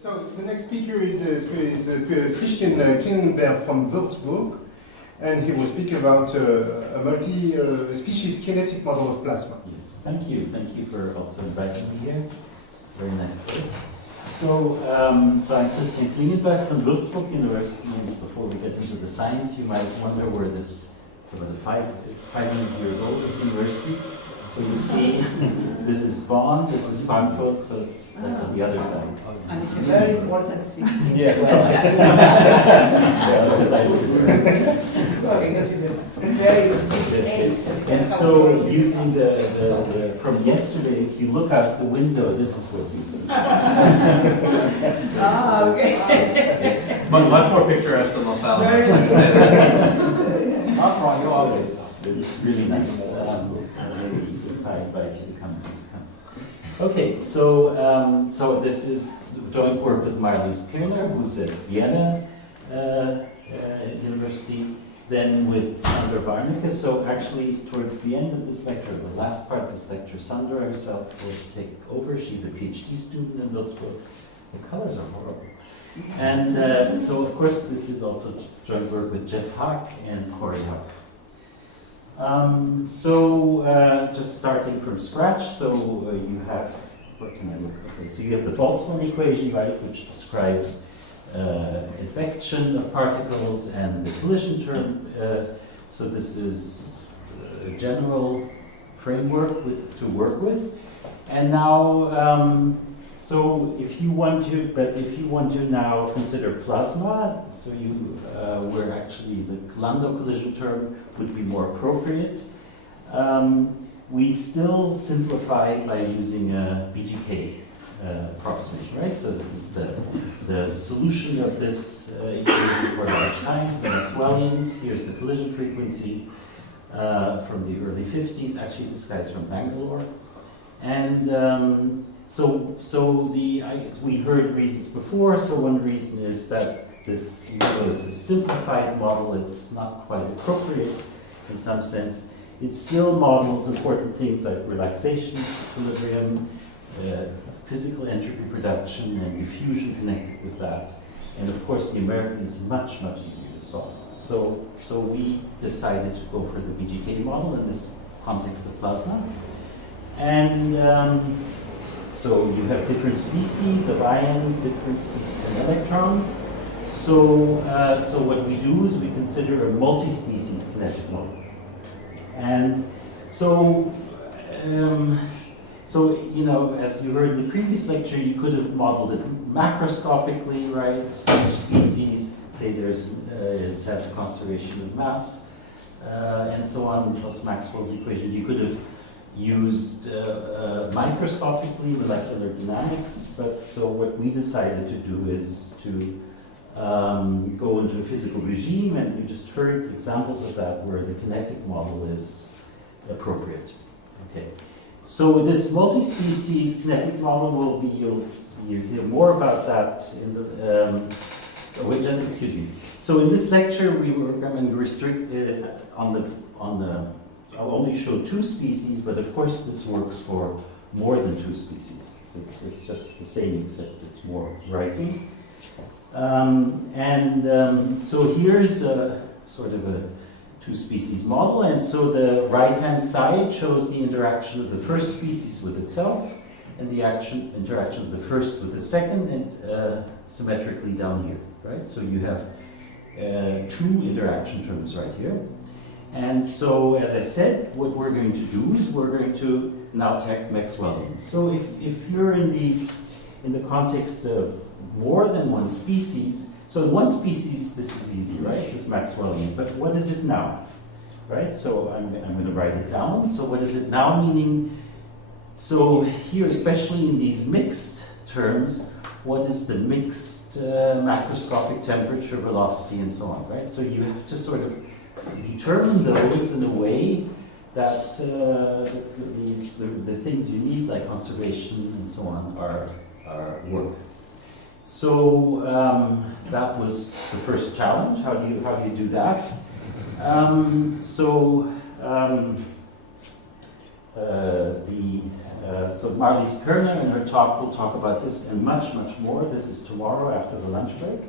So the next speaker is Christian Klingenberg from Würzburg, and he will speak about a multi-species kinetic model of plasma. Yes, thank you. Thank you for also inviting me here. It's a very nice place. So, I'm Christian Klingenberg from Würzburg University, and before we get into the science, you might wonder where this, it's about 500 years old, this university. So you see, this is Bonn, this is Frankfurt, so it's like on the other side. And it's a very important city. Yeah. Because I live there. Well, because it's a very big place. And so using the from yesterday, if you look out the window, this is what you see. Ah, okay. It's much more picturesque than Los Alamos. not wrong, you always. It's really nice. I invite you to come, please come. Okay, so this is joint work with Marlies Pirner, who's at Vienna University, then with Sandra Barnicke. So actually, towards the end of this lecture, the last part of this lecture, Sandra herself will take over. She's a PhD student in Würzburg. The colors are horrible. And so, of course, this is also joint work with Jeff Hack and Corey Hack. Just starting from scratch, you have, what can I look at? Okay, so you have the Boltzmann Equation, right, which describes advection of particles and the collision term. So this is a general framework to work with. And now, so if you want to now consider plasma, so where actually the Landau collision term would be more appropriate, we still simplify by using a BGK approximation, right? So this is the solution of this equation for large times, the Maxwellians. Here's the collision frequency from the early 50s. Actually, this guy's from Bangalore. And we heard reasons before. So one reason is that this, even though it's a simplified model, it's not quite appropriate in some sense. It still models important things like relaxation, equilibrium, physical entropy production, and diffusion connected with that. And of course, numerically is much, much easier to solve. So we decided to go for the BGK model in this context of plasma. And so you have different species of ions, different species of electrons. So what we do is we consider a multi-species kinetic model. And so you know, as you heard in the previous lecture, you could have modeled it macroscopically, right? Each species, say has a conservation of mass, and so on, plus Maxwell's equation. You could have used microscopically molecular dynamics, but so what we decided to do is to go into a physical regime, and you just heard examples of that where the kinetic model is appropriate. Okay, so this multi-species kinetic model will be, you'll hear more about that in the, excuse me. So in this lecture we were going to restrict I'll only show 2 species, but of course this works for more than 2 species. It's just the same, except it's more writing. So here's a sort of a 2-species model, and so the right-hand side shows the interaction of the first species with itself, and the interaction of the first with the second, and symmetrically down here, right? So you have 2 interaction terms right here. And so, as I said, what we're going to do is we're going to now take Maxwellians. So if you're in the context of more than one species, so in one species this is easy, right? This Maxwellian. But what is it now? Right? So I'm going to write it down. So what is it now? Meaning, so here, especially in these mixed terms, what is the mixed macroscopic temperature, velocity, and so on, right? So you have to sort of determine those in a way that the things you need, like conservation and so on, are work. So that was the first challenge. How do you do that? so Marlies Pirner in her talk will talk about this and much, much more. This is tomorrow after the lunch break.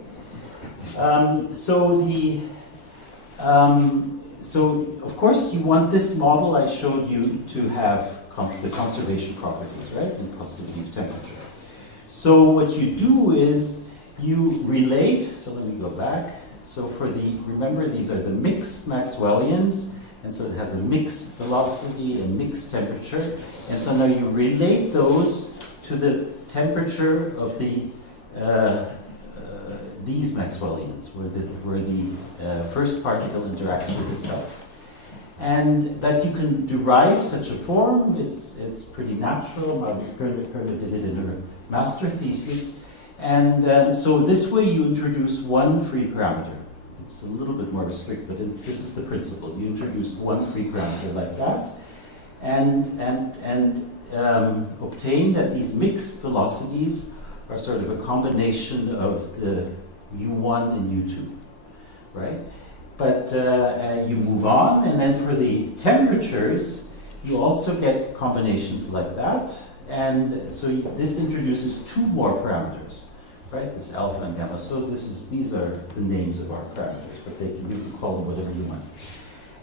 So of course you want this model I showed you to have the conservation properties, right, in positivity of temperature. So what you do is you relate, so let me go back. So remember these are the mixed Maxwellians, and so it has a mixed velocity and mixed temperature. And so now you relate those to the temperature of these Maxwellians, where the first particle interacts with itself. And that you can derive such a form, it's pretty natural. Marlies Pirner did it in her master thesis. And so this way you introduce one free parameter. It's a little bit more restricted, but this is the principle. You introduce one free parameter like that, and obtain that these mixed velocities are sort of a combination of the u1 and u2, right? But you move on, and then for the temperatures, you also get combinations like that, and so this introduces two more parameters, right? This alpha and gamma. So these are the names of our parameters, but you can call them whatever you want.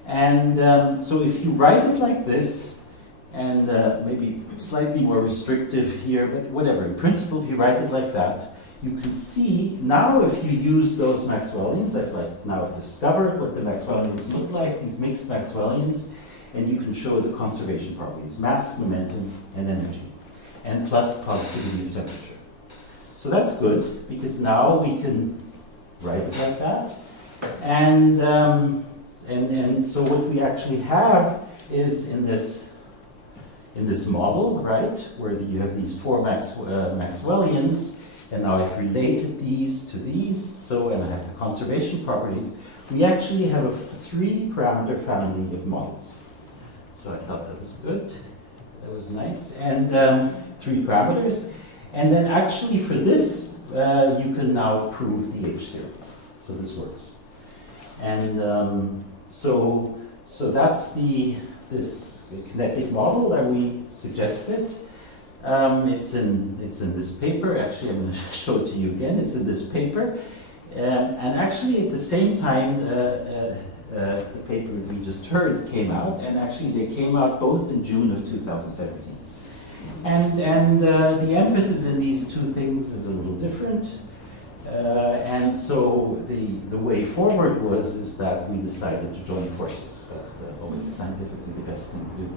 And so if you write it like this, and maybe slightly more restrictive here, but whatever, in principle, if you write it like that, you can see now if you use those Maxwellians, I've now discovered what the Maxwellians look like, these mixed Maxwellians, and you can show the conservation properties, mass, momentum, and energy, and plus positivity of temperature. So that's good, because now we can write it like that. And so what we actually have is in this model, right, where you have these four Maxwellians, and now I've related these to these, and I have the conservation properties. We actually have a three-parameter family of models. So I thought that was good. That was nice. And three parameters. And then actually for this, you can now prove the H-theorem. So this works. And so that's this kinetic model that we suggested. It's in this paper. Actually, I'm going to show it to you again. It's in this paper. And actually, at the same time, the paper that we just heard came out. And actually, they came out both in June of 2017. And the emphasis in these two things is a little different. And so the way forward is that we decided to join forces. That's always scientifically the best thing to do.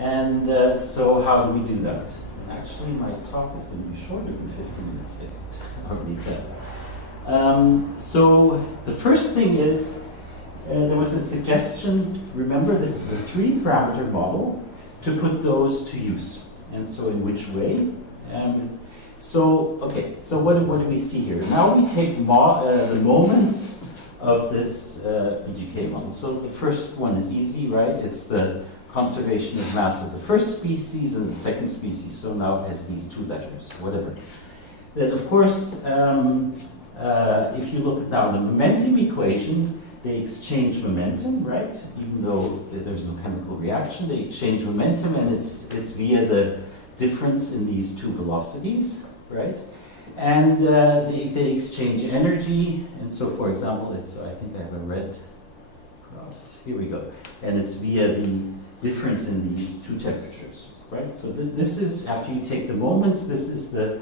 And so how do we do that? Actually, my talk is going to be shorter than 15 minutes, I already said. So the first thing is, there was a suggestion, remember this is a three-parameter model, to put those to use. And so in which way? So what do we see here? Now we take the moments of this BGK model. So the first one is easy, right? It's the conservation of mass of the first species and the second species. So now it has these two letters, whatever. Then of course, if you look at now the momentum equation, they exchange momentum, right? Even though there's no chemical reaction, they exchange momentum, and it's via the difference in these two velocities, right? And they exchange energy, and so for example, I think I have a red cross, here we go, and it's via the difference in these two temperatures, right? So this is, after you take the moments, this is the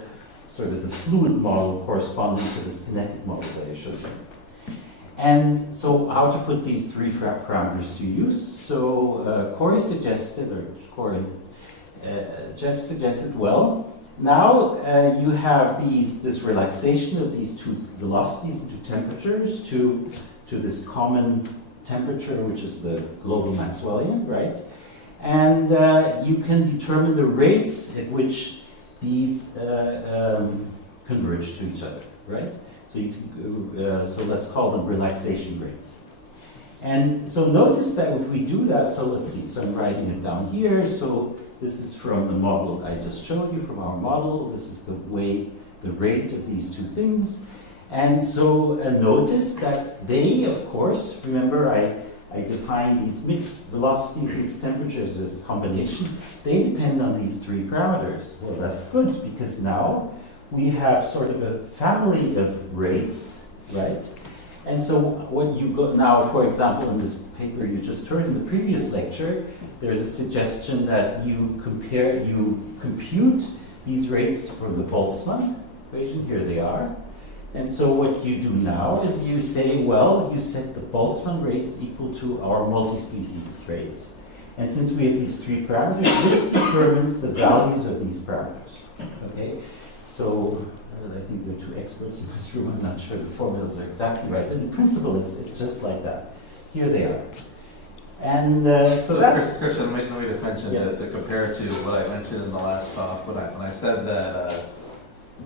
sort of the fluid model corresponding to this kinetic model that I showed you. And so how to put these three parameters to use? So Jeff suggested, well, now you have this relaxation of these two velocities and two temperatures to this common temperature, which is the global Maxwellian, right? And you can determine the rates at which these converge to each other, right? So you can, so let's call them relaxation rates. And so notice that if we do that, so let's see, so I'm writing it down here. So this is from the model I just showed you, from our model. This is the rate of these two things. And so notice that they, of course, remember I I define these mixed velocities, mixed temperatures as combination. They depend on these three parameters. Well, that's good, because now we have sort of a family of rates, right? And so what you go now, for example, in this paper you just heard in the previous lecture, there's a suggestion that you compute these rates from the Boltzmann equation. Here they are. And so what you do now is you say, well, you set the Boltzmann rates equal to our multi-species rates. And since we have these three parameters, this determines the values of these parameters. Okay? So I think there are two experts in this room. I'm not sure the formulas are exactly right, but in principle, it's just like that. Here they are. And so that's... Christian, let me just mention Yeah. to compare to what I mentioned in the last talk, when I said that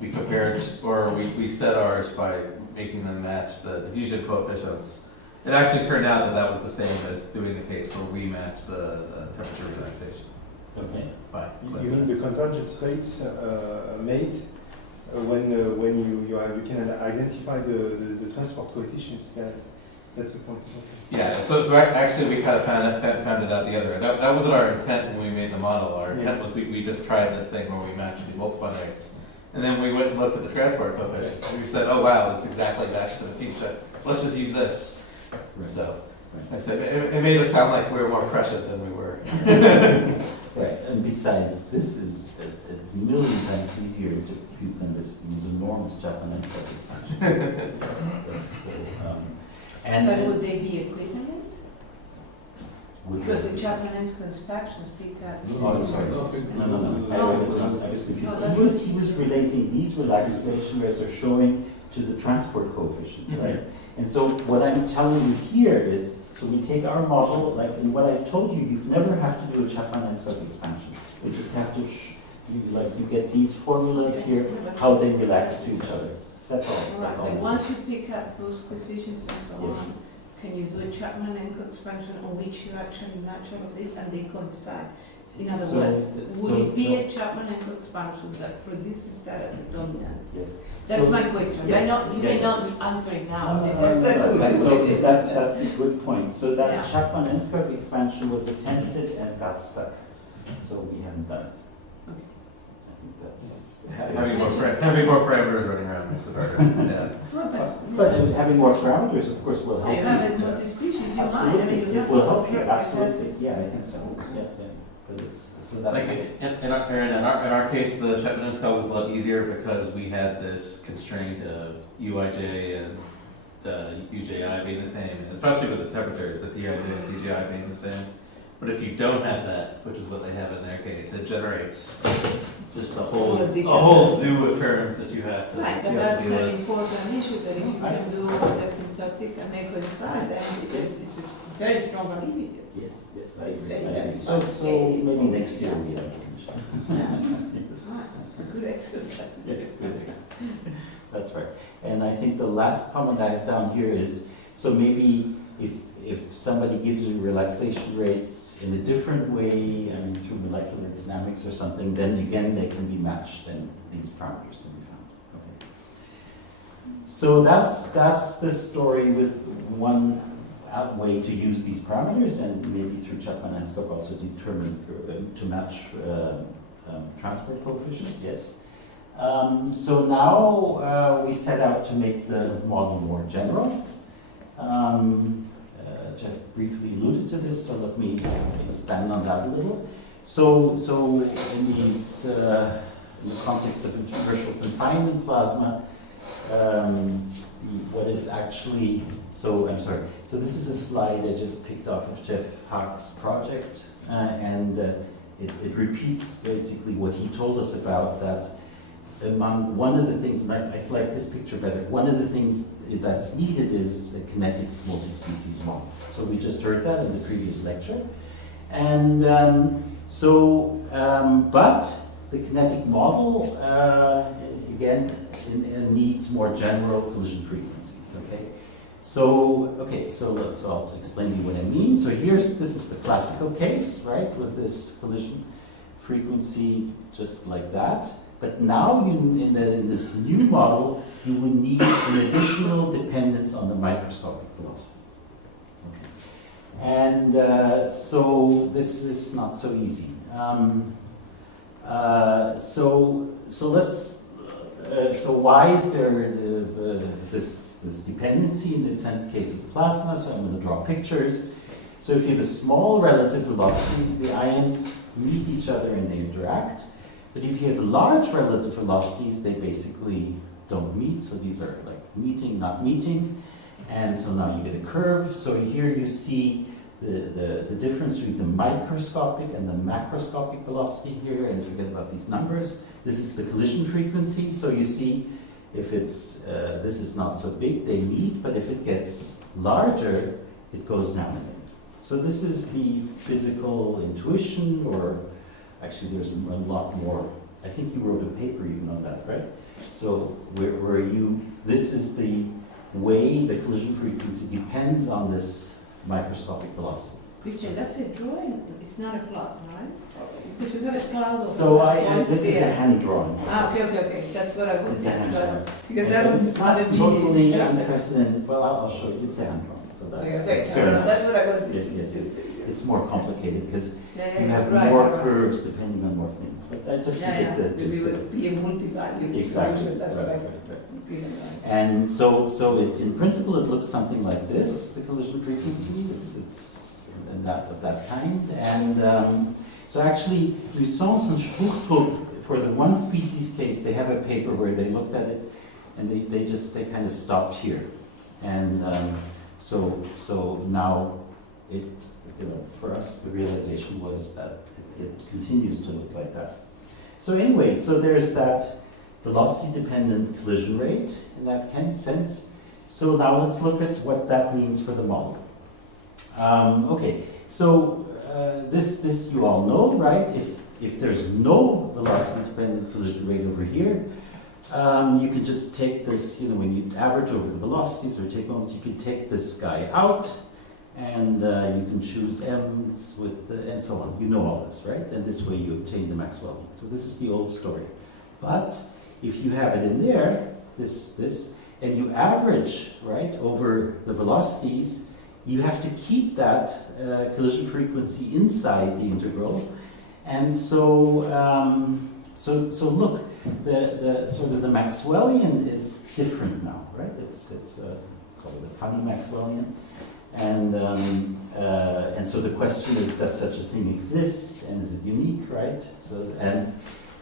we compared, or we set ours by making them match the diffusion coefficients. It actually turned out that that was the same as doing the case where we match the temperature relaxation. Okay. You mean the convergence rates made when you can identify the transport coefficients? That's the point. Yeah. So actually we kind of found it out the other way. That wasn't our intent when we made the model. Our intent was we just tried this thing where we matched the Boltzmann rates. And then we went and looked at the transport coefficients, and we said, oh wow, this exactly matched the feature. Let's just use this. Right. So Right. I said, it made us sound like we were more prescient than we were. Right, and besides, this is a million times easier to compute than these enormous Japanese expansions. But would they be equivalent? Would Because they- the Japanese expansions pick up. Oh, I'm sorry. No. I was confused. No, He was relating these relaxation rates are showing to the transport coefficients, right? And so what I'm telling you here is, so we take our model, like in what I've told you, you've never have to do a Chapman-Enskog expansion. You just have to, you get these formulas here, how they relax to each other. That's all. Right, That's all. but once you pick up those coefficients and so Yes. on, can you do a Chapman-Enskog expansion on which you actually match all of this and they coincide? In other So- words, so- would it be a Chapman-Enskog expansion that produces that as a dominant? Yes. That's So- my question. yes, You may yeah. not answer it now. So that's a good point. So that Yeah. Chapman-Enskog expansion was attempted and got stuck. So we haven't done it. Okay. I think that's... Having more parameters running around makes it harder. Yeah. But having more parameters, of course, will help You have you. a multi-species, you might, I Absolutely, mean, you it have will to help you, compare absolutely. because Yeah, I think so. Yeah. But it's, so that... Like in our case, the Chapman-Enskog was a lot easier because we had this constraint of Uij and Uji being the same, especially with the temperature, the Dij and Dji being the same. But if you don't have that, which is what they have in their case, it generates just a All whole of these zoo of terms that you have to right, but be able to that's deal an with. important issue, that if you can do asymptotic and they coincide, then it's a very strong validity. Yes, I It's agree. saying I that agree. it's So not maybe scalable. next year we have to finish. Right, it's a good exercise. Yes, good. That's right. And I think the last comment I have down here is, so maybe if somebody gives you relaxation rates in a different way, I mean through molecular dynamics or something, then again they can be matched and these parameters can be found. Okay. So that's the story with one way to use these parameters, and maybe through Chapman-Enskog also determine to match transport coefficients. Yes. So now we set out to make the model more general. Jeff briefly alluded to this, so let me expand on that a little. So in these, in the context of inertial confinement plasma, what is actually, so this is a slide I just picked off of Jeff Hack's project, and it repeats basically what he told us about that. Among one of the things, and I like this picture better, one of the things that's needed is a kinetic multi-species model. So we just heard that in the previous lecture. And but the kinetic model, again, needs more general collision frequencies, okay? So I'll explain to you what I mean. So this is the classical case, right, with this collision frequency just like that. But now in this new model, you would need an additional dependence on the microscopic velocity. Okay. And so this is not so easy. So why is there this dependency in the case of plasma? So I'm going to draw pictures. So if you have a small relative velocities, the ions meet each other and they interact. But if you have large relative velocities, they basically don't meet. So these are like meeting, not meeting. And so now you get a curve. So here you see the difference between the microscopic and the macroscopic velocity here, and forget about these numbers. This is the collision frequency. So you see if it's, this is not so big, they meet, but if it gets larger, it goes down again. So this is the physical intuition, or actually there's a lot more. I think you wrote a paper even on that, right? So this is the way the collision frequency depends on this microscopic velocity. Christian, that's a drawing, it's not a plot, right? Because you have a cloud of So points this is a there. hand drawing. Okay, that's what I It's a hand wanted. drawing. Because I was It's not not a totally genius. unprecedented. Well, I'll show you. It's a hand drawing, so that's Okay, fair enough. that's what I wanted. Yes. It's more complicated because Yeah, you have right, more right. curves depending on more things. But I just Yeah, did the because it would be a multi-value exactly. solution, that's what I Right. figured out. And so in principle, it looks something like this. The collision frequency. It's in that of that kind. And so actually, Lussens and Struchtrup, for the one species case, they have a paper where they looked at it, and they kind of stopped here. And so now it, for us, the realization was that it continues to look like that. So anyway, so there's that velocity-dependent collision rate in that sense. So now let's look at what that means for the model. Okay, so this you all know, right? If there's no velocity-dependent collision rate over here, you could just take this, when you average over the velocities or take moments, you could take this guy out, and you can choose m's with and so on. You know all this, right? And this way you obtain the Maxwellian. So this is the old story. But if you have it in there, this, and you average, right, over the velocities, you have to keep that collision frequency inside the integral. And so, so look, the sort of the Maxwellian is different now, right? It's called the funny Maxwellian. And so the question is, does such a thing exist, and is it unique, right? So, and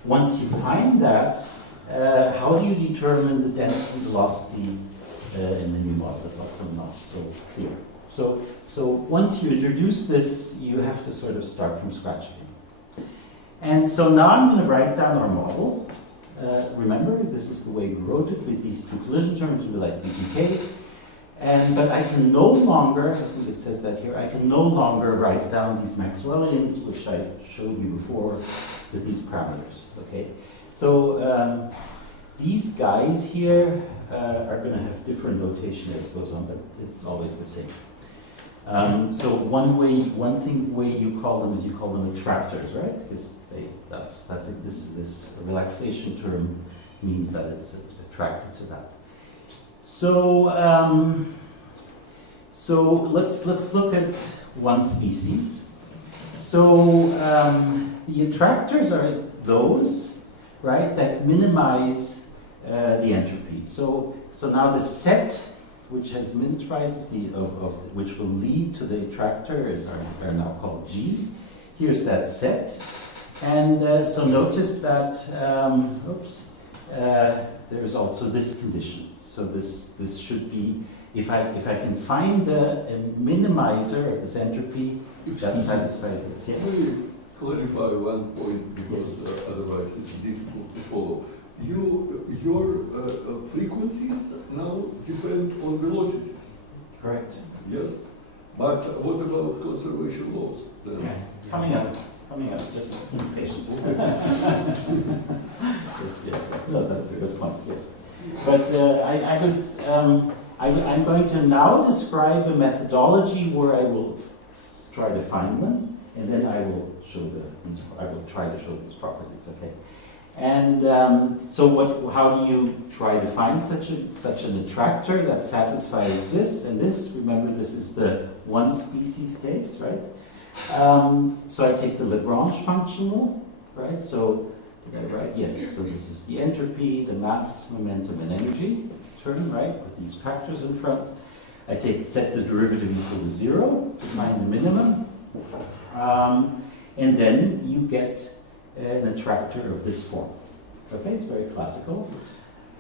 once you find that, how do you determine the density velocity in the new model? That's also not so clear. So once you introduce this, you have to sort of start from scratch again. And so now I'm going to write down our model. Remember, this is the way we wrote it, with these two collision terms, we like BTK. But I can no longer, I think it says that here, I can no longer write down these Maxwellians, which I showed you before, with these parameters, okay? So these guys here are going to have different notation as it goes on, but it's always the same. So one way you call them is you call them attractors, right? Because this relaxation term means that it's attracted to that. So let's look at one species. So the attractors are those, right, that minimize the entropy. So now the set which has minimizes which will lead to the attractor are now called G. Here's that set, and so notice that there's also this condition. So this should be, if I can find a minimizer of this entropy that satisfies this. Yes. Let me clarify one point, because otherwise it's difficult to follow. Your frequencies now depend on velocities. Correct. Yes, but what about conservation laws? Then? Yeah. Coming up. Just be patient. yes. No, that's a good point. Yes. But I'm going to now describe a methodology where I will try to find them, and then I will try to show these properties. Okay. And so how do you try to find such an attractor that satisfies this and this? Remember, this is the one species case, right? So I take the Lagrange function rule, right? So, did I write? Yes, so this is the entropy, the mass, momentum, and energy term, right? With these factors in front. I set the derivative equal to 0 to find the minimum. And then you get an attractor of this form. Okay, it's very classical.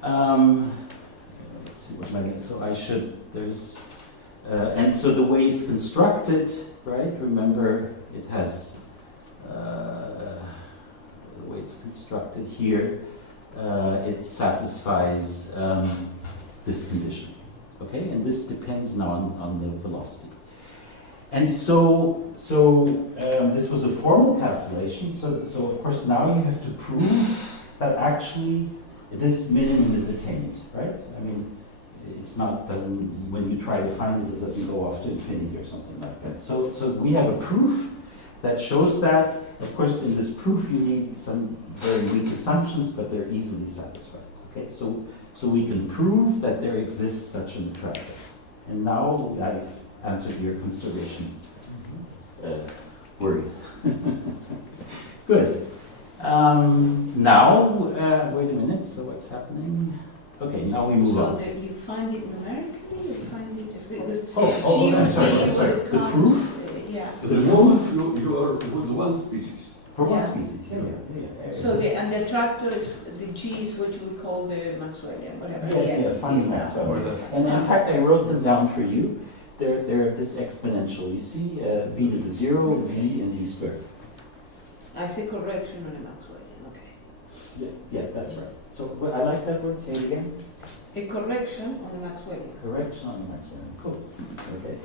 Let's see what my, so I should, and so the way it's constructed, right, remember it has, the way it's constructed here, it satisfies this condition. Okay, and this depends now on the velocity. And so this was a formal calculation, so of course now you have to prove that actually this minimum is attained, right? I mean, when you try to find it, it doesn't go off to infinity or something like that. So we have a proof that shows that. Of course, in this proof you need some very weak assumptions, but they're easily satisfied. Okay, so we can prove that there exists such an attractor. And now I've answered your conservation worries. Good. Now, wait a minute, so what's happening? Okay, now we move on. So that you find it numerically, you find it just because I'm sorry. The proof? Yeah. The proof you are with one species. For one Yeah. species, yeah. So and the attractor, the G is what you would call the Maxwellian, whatever. Yes, finding Maxwellian. And in fact, I wrote them down for you. They're this exponential. You see, v to the 0, v and v squared. I say correction on a Maxwellian, okay. Yeah, that's right. So I like that word. Say it again. A correction on a Maxwellian. Correction on the Maxwellian. Cool. Okay.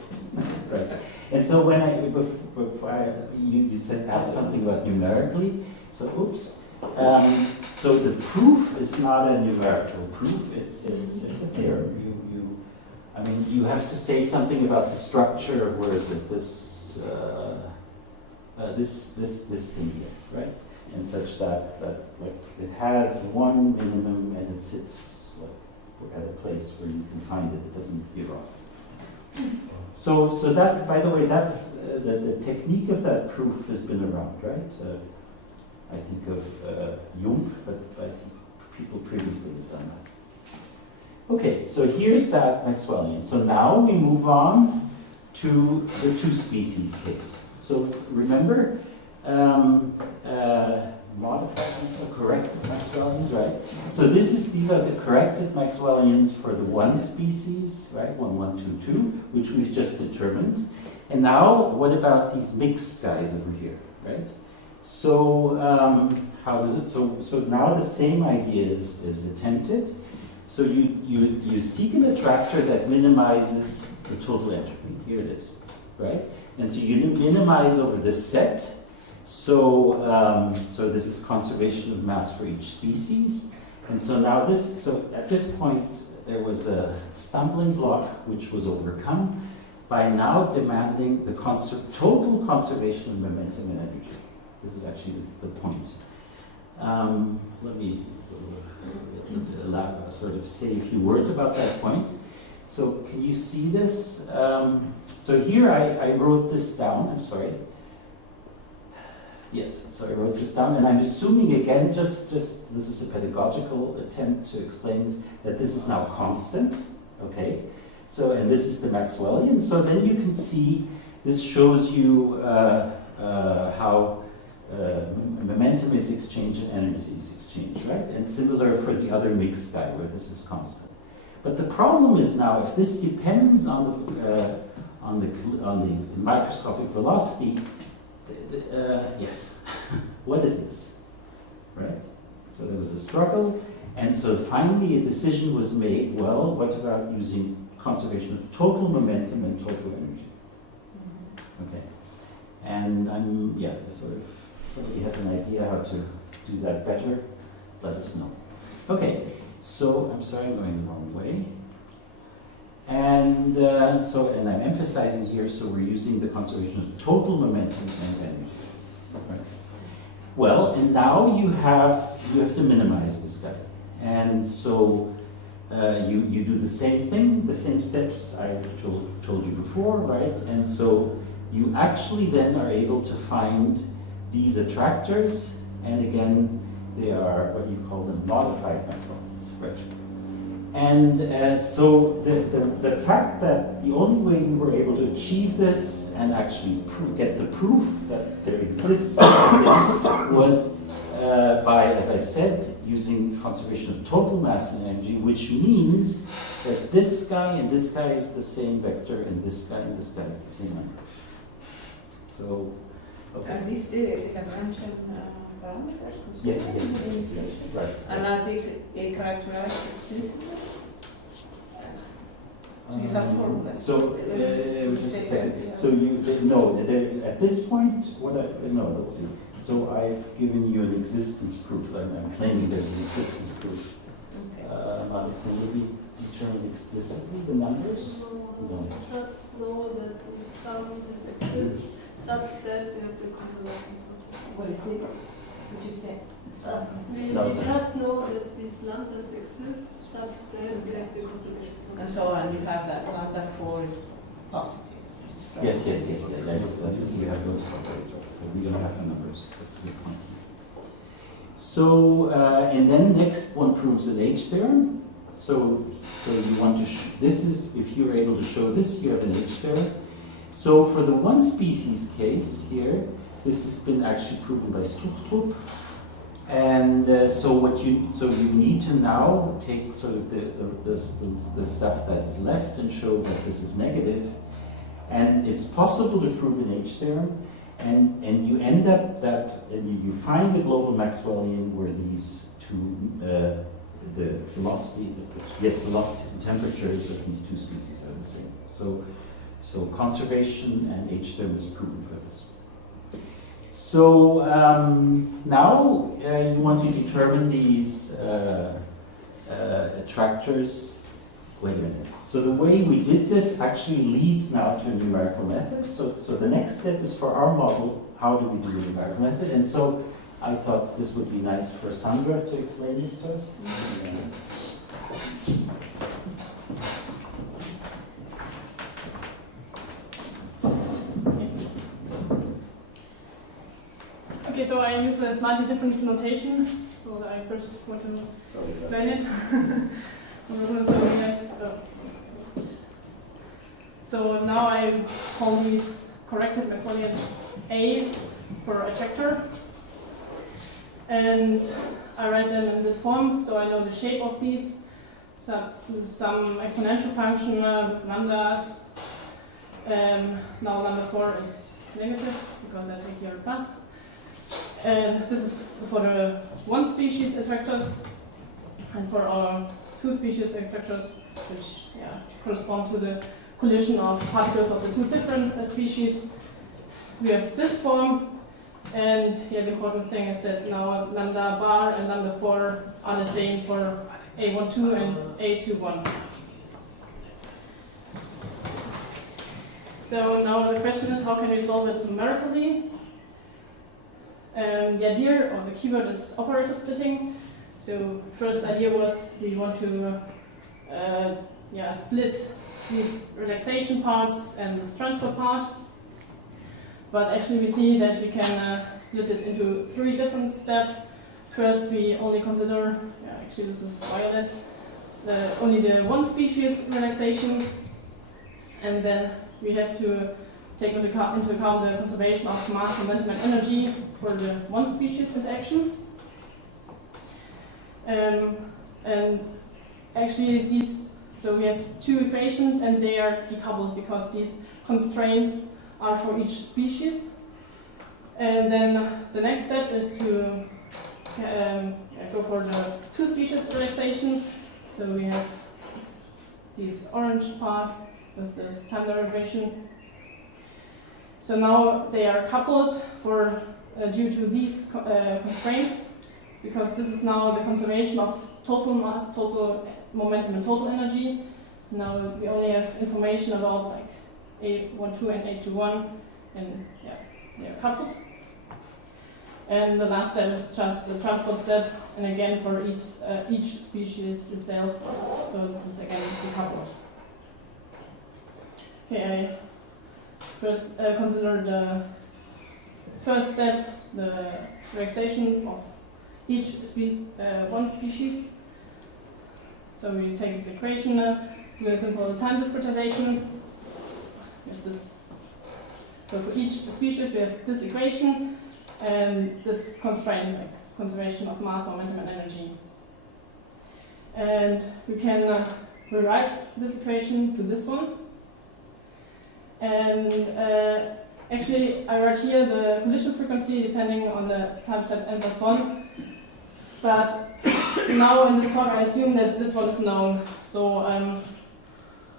Right. And so when you said ask something about numerically. So oops. So the proof is not a numerical proof. It's a theorem. You have to say something about the structure of where is it this thing here, right? And such that like it has one minimum and it sits like at a place where you can find it. It doesn't give off. So that's, by the way, that's the technique of that proof has been around, right? I think of Jung, but I think people previously have done that. Okay, so here's that Maxwellian. So now we move on to the two species case. So remember, modified or corrected Maxwellians, right? So these are the corrected Maxwellians for the one species, right? 1, 1, 2, 2, which we've just determined. And now, what about these mixed guys over here, right? So how does it? So now the same idea is attempted. So you seek an attractor that minimizes the total entropy. Here it is, right? And so you minimize over this set. So this is conservation of mass for each species. And so now at this point there was a stumbling block which was overcome by now demanding the total conservation of momentum and energy. This is actually the point. Let me sort of say a few words about that point. So can you see this? So here I wrote this down, I'm sorry. Yes, so I wrote this down, and I'm assuming again, just this is a pedagogical attempt to explain this, that this is now constant, okay? So, and this is the Maxwellian, so then you can see, this shows you how momentum is exchanged and energy is exchanged, right? And similar for the other mixed guy, where this is constant. But the problem is now, if this depends on the microscopic velocity, yes, what is this, right? So there was a struggle, and so finally a decision was made, well, what about using conservation of total momentum and total energy? Okay, and sort of, somebody has an idea how to do that better, let us know. Okay, so, I'm sorry, I'm going the wrong way. And and I'm emphasizing here, so we're using the conservation of total momentum and energy. Right. Well, and now you have to minimize this guy. And so you do the same thing, the same steps I told you before, right? And so you actually then are able to find these attractors, and again, they are, what do you call them, modified Maxwellians, right? And so the fact that the only way we were able to achieve this and actually get the proof that there exists something was by, as I said, using conservation of total mass and energy, which means that this guy and this guy is the same vector, and this guy and this guy is the same number. So, okay. And these Lagrangian parameters? Yes, right. And are they characterized explicitly? Do you have formulas? So, just a second. So at this point, let's see. So I've given you an existence proof. I'm claiming there's an existence proof. Okay. Can we determine explicitly the numbers? No. Just know that this term exists such that we have the conservation. What is it? What you say? We just know that these lambdas exist such that we have the conservation. And so on, you have that lambda 4 is positive. Yes. We have those properties. We don't have the numbers. That's the point. So, and then next one proves an H-theorem. So you want to, this is, if you're able to show this, you have an H-theorem. So for the one species case here, this has been actually proven by Struchtrup. And so you need to now take sort of the stuff that's left and show that this is negative. And it's possible to prove an H-theorem. And you end up that you find the global Maxwellian where these two, the velocity, velocities and temperatures of these two species are the same. So conservation and H-theorem is proven for this. So now you want to determine these attractors. Wait a minute. So the way we did this actually leads now to a numerical method. So the next step is for our model, how do we do a numerical method? And so I thought this would be nice for Sandra to explain this to us. Okay, so I use a slightly different notation, so I first want to explain it. So now I call these corrected Maxwellians A for attractor, and I write them in this form, so I know the shape of these, some exponential function, lambdas. Now lambda 4 is negative because I take here a plus. And this is for the one species attractors, and for our two species attractors, which correspond to the collision of particles of the two different species. We have this form, and the important thing is that now lambda bar and lambda 4 are the same for A12 and A21. So now the question is, how can we solve it numerically? The idea, or the keyword, is operator splitting. So first idea was we want to split these relaxation parts and this transfer part. But actually we see that we can split it into 3 different steps. First we only consider, actually this is violet, only the one species relaxations. And then we have to take into account the conservation of mass, momentum and energy for the one species interactions. And actually so we have 2 equations and they are decoupled because these constraints are for each species. And then the next step is to go for the 2 species relaxation. So we have this orange part with this time derivation. So now they are coupled for due to these constraints, because this is now the conservation of total mass, total momentum and total energy. Now we only have information about like A12 and A21, and they are coupled. And the last step is just a transport step, and again for each species itself. So this is again decoupled. Okay, I first consider the first step, the relaxation of each one species. So we take this equation, do a simple time discretization. We have this. So for each species we have this equation and this constraint, like conservation of mass, momentum, and energy. And we can rewrite this equation to this one. And actually, I write here the collision frequency depending on the time step n+1. But now in this talk, I assume that this one is known. So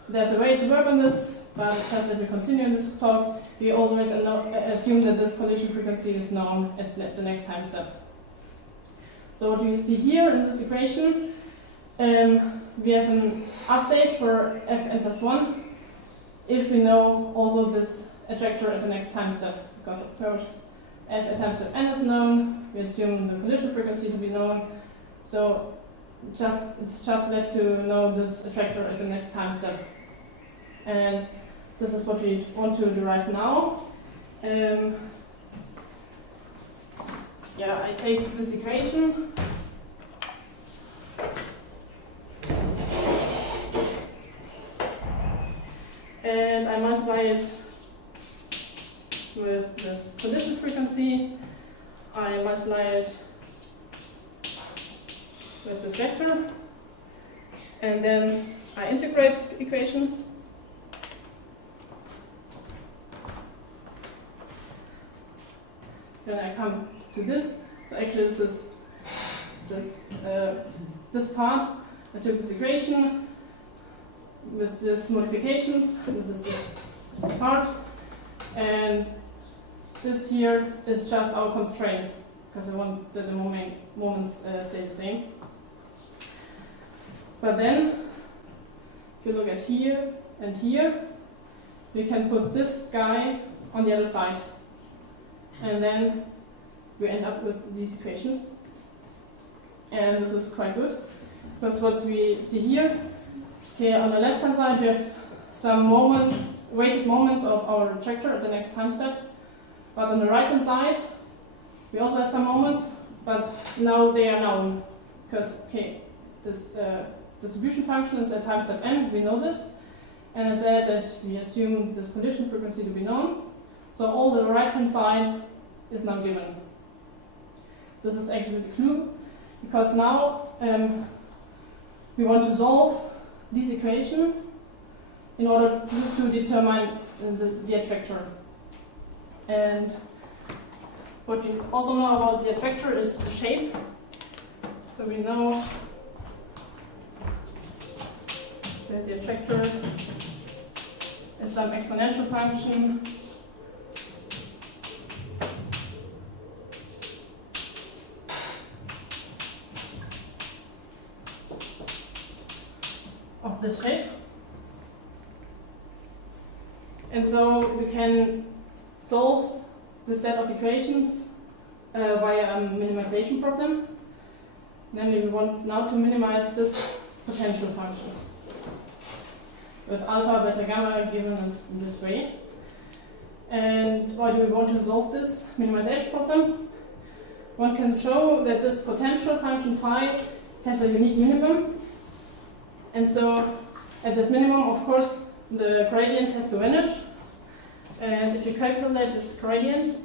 there's a way to work on this, but just let me continue in this talk. We always assume that this collision frequency is known at the next time step. So what do you see here in this equation? We have an update for fn+1 if we know also this attractor at the next time step, because of course f at time step n is known, we assume the collision frequency to be known, so it's just left to know this attractor at the next time step. And this is what we want to derive now. I take this equation and I multiply it with this collision frequency. I multiply it with this vector, and then I integrate this equation. Then I come to this. So actually, this is this part. I took this equation with these modifications. This is this part, and this here is just our constraint because I want that the moments stay the same. But then, if you look at here and here, we can put this guy on the other side, and then we end up with these equations. And this is quite good. That's what we see here. Here on the left-hand side, we have some moments, weighted moments of our attractor at the next time step. But on the right-hand side, we also have some moments, but now they are known. Because, this distribution function is at time step n, we know this. And I said that we assume this collision frequency to be known. So all the right-hand side is now given. This is actually the clue, because now we want to solve this equation in order to determine the attractor. And what we also know about the attractor is the shape. So we know that the attractor is some exponential function of this shape. And so we can solve the set of equations via a minimization problem. Namely, we want now to minimize this potential function with alpha, beta, gamma given in this way. And why do we want to solve this minimization problem? One can show that this potential function phi has a unique minimum. And so at this minimum, of course, the gradient has to vanish. And if you calculate this gradient,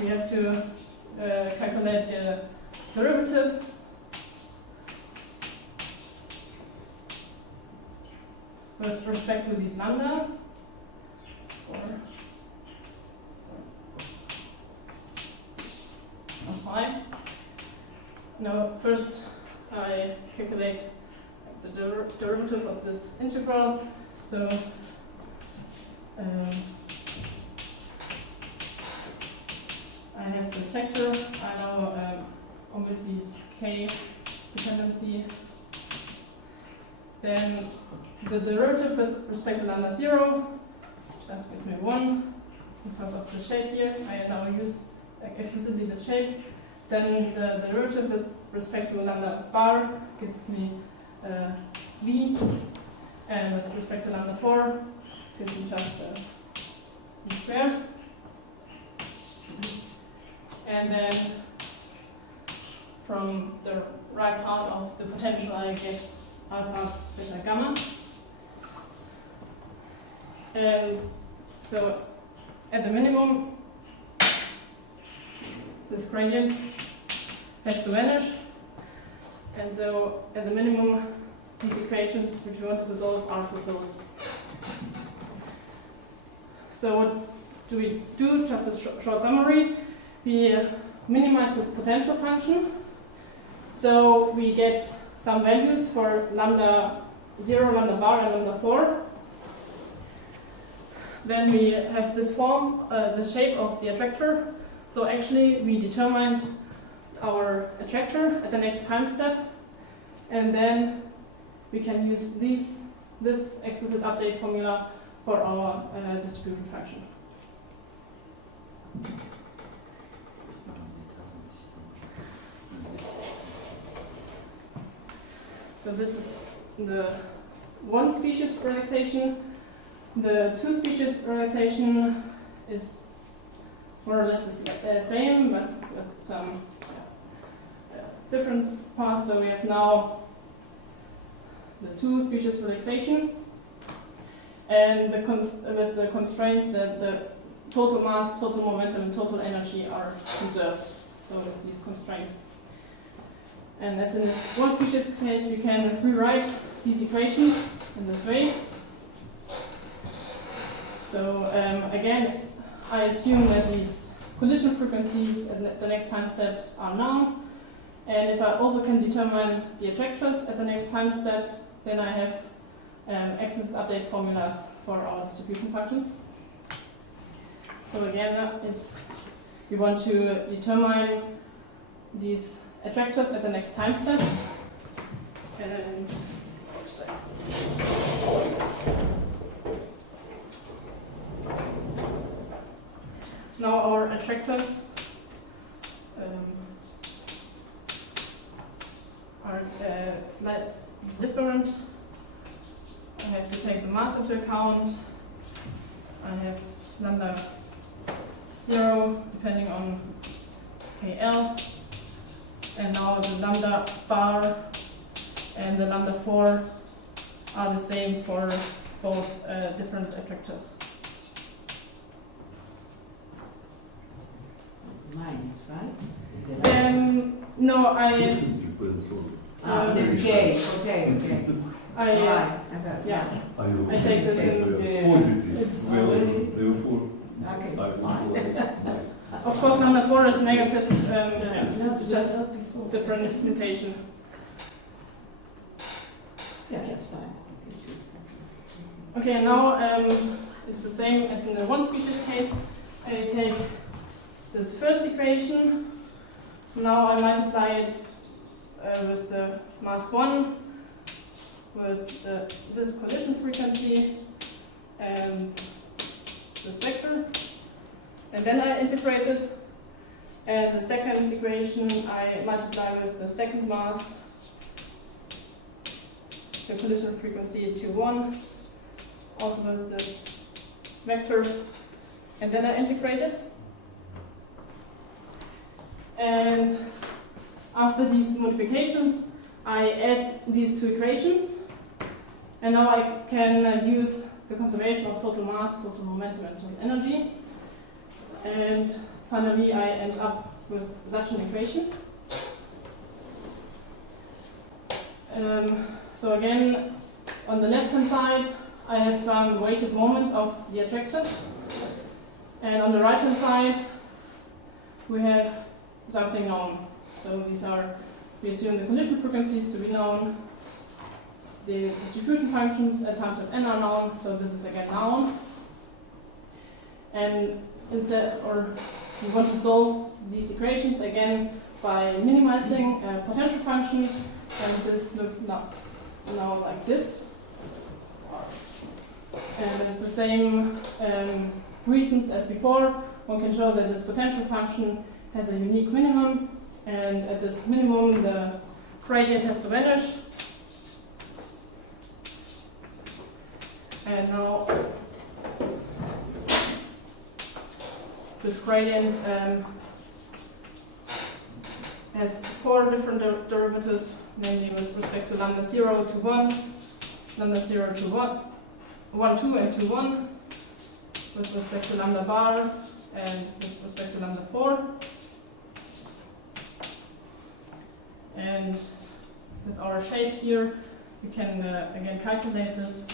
we have to calculate the derivatives with respect to these lambda. Phi. Now, first I calculate the derivative of this integral. So I have this vector. I now omit these k dependency. Then the derivative with respect to lambda 0 just gives me 1 because of the shape here. I now use explicitly this shape. Then the derivative with respect to lambda bar gives me v, and with respect to lambda 4 gives me just v squared. And then from the right part of the potential I get alpha, beta, gamma. And so at the minimum, this gradient has to vanish. And so at the minimum, these equations which we wanted to solve are fulfilled. So what do we do? Just a short summary. We minimize this potential function. So we get some values for lambda 0, lambda bar, and lambda 4. Then we have this form, the shape of the attractor. So actually we determined our attractor at the next time step, and then we can use this explicit update formula for our distribution function. So this is the one species relaxation. The two species relaxation is more or less the same, but with some different parts. So we have now the two species relaxation, and with the constraints that the total mass, total momentum, and total energy are conserved. So with these constraints. And as in this one species case, you can rewrite these equations in this way. So again, I assume that these collision frequencies at the next time steps are known. And if I also can determine the attractors at the next time steps, then I have explicit update formulas for our distribution functions. So again, we want to determine these attractors at the next time steps. And now our attractors are slightly different. I have to take the mass into account. I have lambda 0 depending on KL. And now the lambda bar and the lambda 4 are the same for both different attractors. Minus, right? No, I. Depends on. Okay. I Yeah. I take this in. Positive. It's Well, already- therefore, Okay, I fine. will. Of course, lambda 4 is negative. No, It's just different mutation. Yeah, that's fine. Okay, now it's the same as in the one species case. I take this first equation. Now I multiply it with the mass 1, with this collision frequency, and this vector. And then I integrate it. And the second equation I multiply with the second mass, the collision frequency to 1, also with this vector. And then I integrate it. And after these modifications, I add these two equations. And now I can use the conservation of total mass, total momentum, and total energy. And finally, I end up with such an equation. So again, on the left-hand side, I have some weighted moments of the attractors. And on the right-hand side, we have something known. So these are, we assume the collision frequencies to be known. The distribution functions at times of n are known, so this is again known. And instead, or we want to solve these equations again by minimizing a potential function, and this looks now like this. And it's the same reasons as before, one can show that this potential function has a unique minimum, and at this minimum the gradient has to vanish. And now this gradient has 4 different derivatives, namely with respect to lambda 0 to 1, lambda 0 to 1, 1, 2, and 2, 1, with respect to lambda bar, and with respect to lambda 4. And with our shape here, we can again calculate this.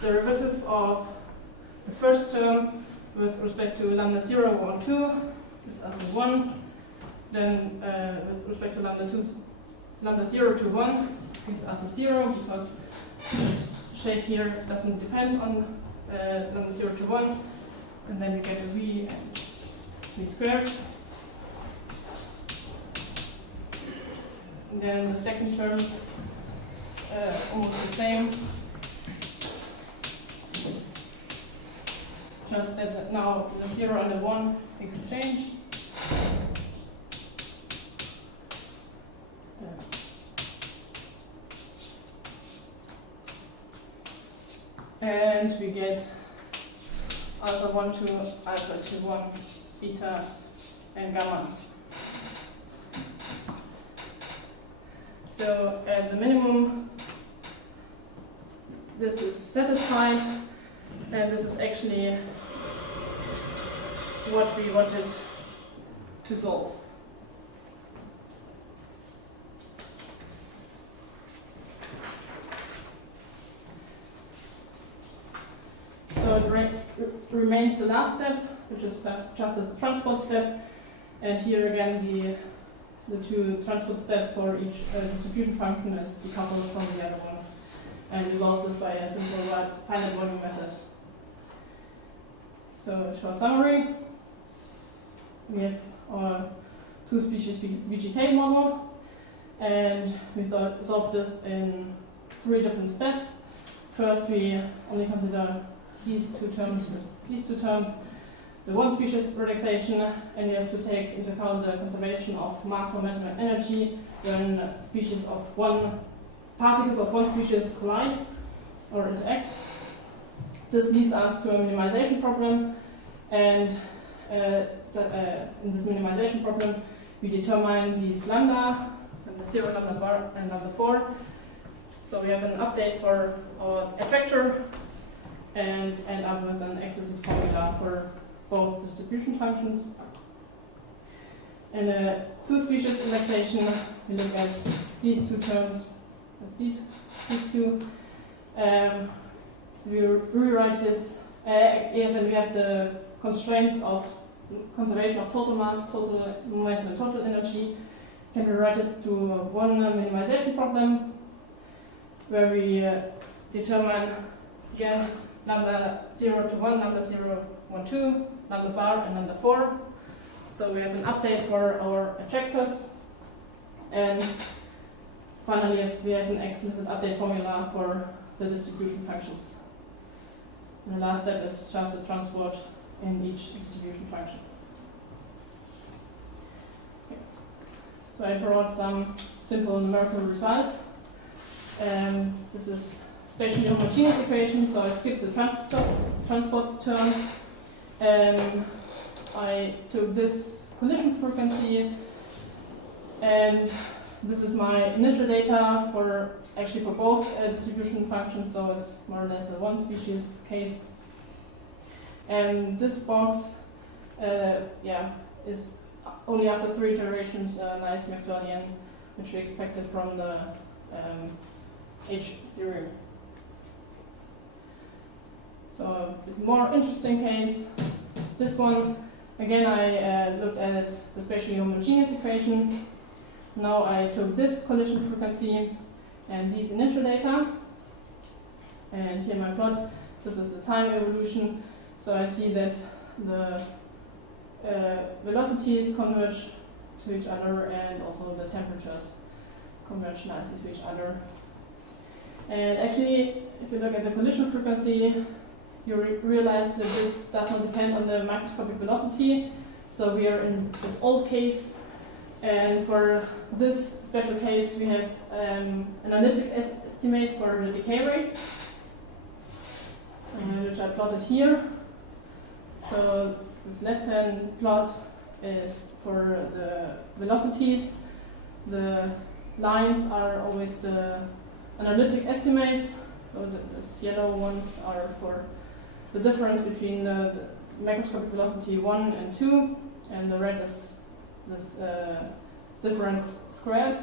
Derivative of the first term with respect to lambda 0, 1, 2 gives us a 1. Then with respect to lambda 0 to 1 gives us a 0, because this shape here doesn't depend on lambda 0 to 1. And then we get a v and v squared. And then the second term is almost the same. Just that now the 0 and the 1 exchange. And we get alpha 1 to alpha 2 1, beta and gamma. So at the minimum, this is satisfied, and this is actually what we wanted to solve. So it remains the last step, which is just a transport step, and here again the 2 transport steps for each distribution function is decoupled from the other one, and resolve this by a simple finite volume method. So a short summary. We have our 2-species VGK model, and we solved it in 3 different steps. First, we only consider these 2 terms with these 2 terms, the 1-species relaxation, and we have to take into account the conservation of mass, momentum, and energy when particles of one species collide or interact. This leads us to a minimization problem, and in this minimization problem, we determine these lambda 0, lambda bar, and lambda 4. So we have an update for our attractor and end up with an explicit formula for both distribution functions. In a 2-species relaxation, we look at these 2 terms with these 2. We rewrite this, yes, and we have the constraints of conservation of total mass, total momentum, and total energy. Can rewrite this to one minimization problem, where we determine again lambda 0 to 1, lambda 0, 1, 2, lambda bar, and lambda 4. So we have an update for our attractors, and finally we have an explicit update formula for the distribution functions. And the last step is just a transport in each distribution function. Okay. So I brought some simple numerical results. This is spatially homogeneous equation, so I skipped the transport term. I took this collision frequency, and this is my initial data for both distribution functions, so it's more or less a 1-species case. And this box is only after 3 iterations a nice Maxwellian, which we expected from the H-theorem. So a bit more interesting case is this one. Again, I looked at the spatially homogeneous equation. Now I took this collision frequency and these initial data. And here my plot. This is the time evolution. So I see that the velocities converge to each other, and also the temperatures converge nicely to each other. And actually, if you look at the collision frequency, you realize that this does not depend on the microscopic velocity. So we are in this old case, and for this special case, we have analytic estimates for the decay rates, which are plotted here. So this left-hand plot is for the velocities. The lines are always the analytic estimates. So the yellow ones are for the difference between the microscopic velocity 1 and 2, and the red is this difference squared.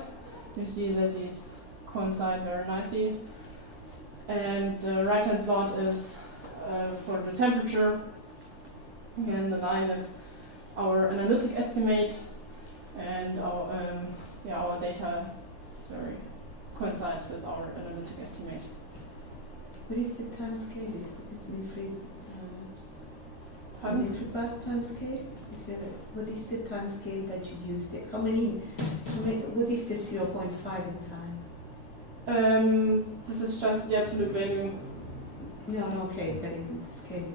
You see that these coincide very nicely. And the right-hand plot is for the temperature. Again, the line is our analytic estimate, and our data coincides with our analytic estimate. What is the time scale? Is it free? Free time scale? What is the time scale that you use there? What is the 0.5 in time? This is just the absolute value. No, okay, but in the scale.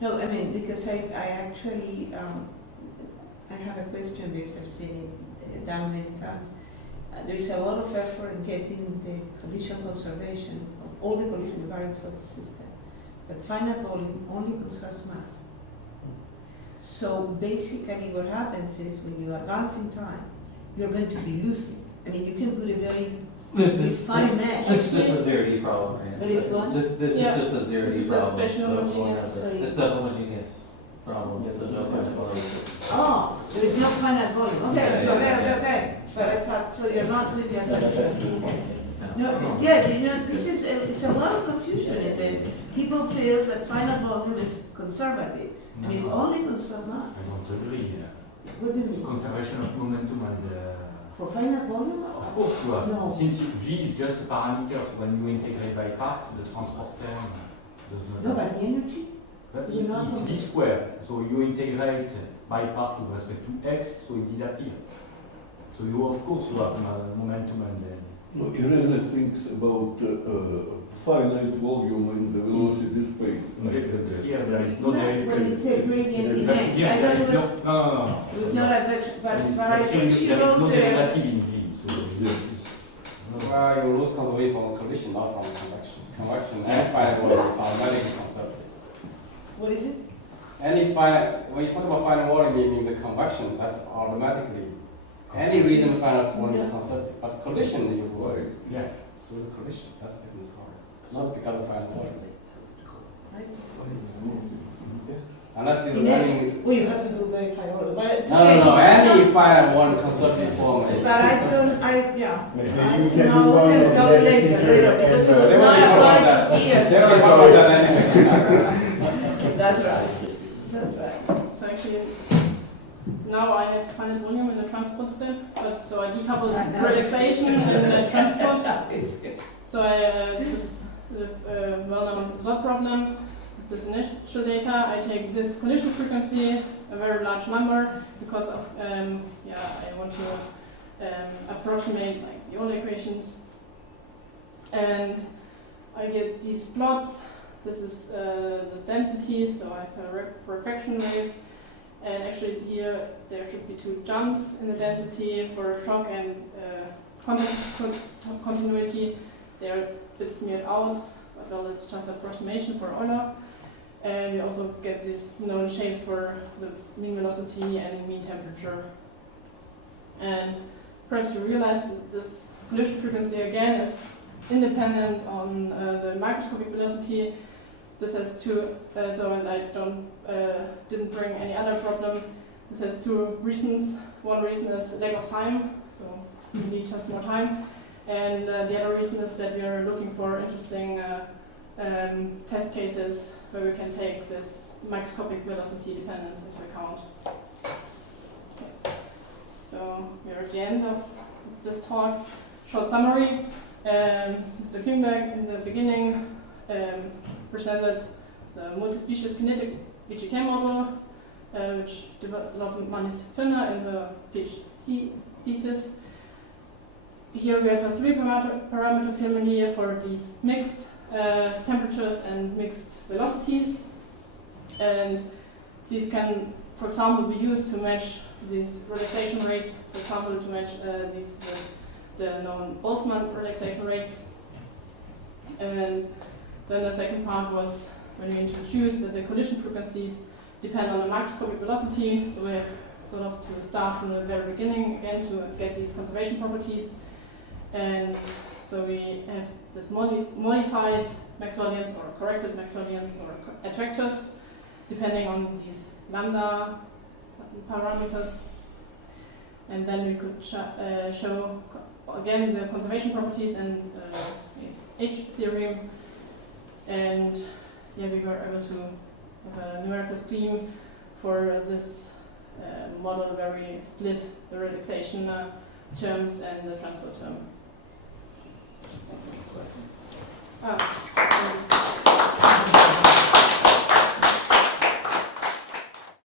No, I mean, because I actually, I have a question because I've seen it done many times. There's a lot of effort in getting the collision conservation of all the collision invariants for the system. But finite volume only conserves mass. So basically what happens is when you advance in time, you're going to be losing. I mean, you can put a very fine mesh. This is a 0D problem. But it's gone? This is just a 0D This is a problem. special homogeneous. It's a homogeneous problem. Yes, There's there's no no finite volume. Oh, there is no finite volume. Okay, Yeah. okay. But I thought, so you're not doing the other No. No, yeah, this is, it's a lot of confusion in it. People feel that finite volume is conservative, and it only conserves mass. I don't agree. What do you mean? Conservation of momentum and For finite volume? of course you have. No. Since V is just a parameter, so when you integrate by part, the transport term does not. No, but the energy? But you're not it's V squared. So you integrate by part with respect to x, so it disappears. So you of course you have momentum and then. No, Irene thinks about finite volume and the velocity space. Here there is no Well, it's a gradient in x. I thought it was, No. it was not a vector, but I think she there is wrote no a... derivative in V. So Well, you lose conservation from collision, not from convection. Convection and finite volume is automatically conservative. What is it? Any finite, when you talk about finite volume, you mean the convection, that's automatically. Any reason finite volume is conservative, but collision you lose. Right. Yeah, so the collision, that's the difference hard. Not because of finite volume. Unless you're In x? running. Well, you have to do very high order, but it's No, okay. any finite volume conservative form is. But I don't, yeah. Maybe I you see can now do we one can and talk then later, speaker because it and, was They not already talked about applied that. to ears. They already talked about that anyway. That's right. That's right. So actually, now I have finite volume in the transport step, but so I decouple relaxation and the transport. So this is the well-known Zod problem. With this initial data, I take this collision frequency, a very large number, because of I want to approximate like the Euler equations, and I get these plots. This is this density, so I have a refraction wave, and actually here there should be two jumps in the density for shock and context continuity. There it's smeared out, but well, it's just approximation for Euler. And we also get these known shapes for the mean velocity and mean temperature. And perhaps you realize that this collision frequency again is independent on the microscopic velocity. This has two, and I didn't bring any other problem. This has two reasons. One reason is lack of time, so we need just more time. And the other reason is that we are looking for interesting test cases where we can take this microscopic velocity dependence into account. Okay. So we're at the end of this talk. Short summary. Mr. Klingenberg in the beginning presented the multi-species kinetic HGK model, which developed Pirner in the PhD thesis. here we have a 3-parameter family for these mixed temperatures and mixed velocities, and these can, for example, be used to match these relaxation rates, for example, to match these with the known Boltzmann relaxation rates. And then the second part was when we introduced that the collision frequencies depend on the microscopic velocity, so we have sort of to start from the very beginning again to get these conservation properties. And so we have this modified Maxwellians or corrected Maxwellians or attractors depending on these lambda parameters. And then we could show again the conservation properties and H-theorem. And yeah, we were able to have a numerical scheme for this model where we split the relaxation terms and the transport term. That's what. Ah,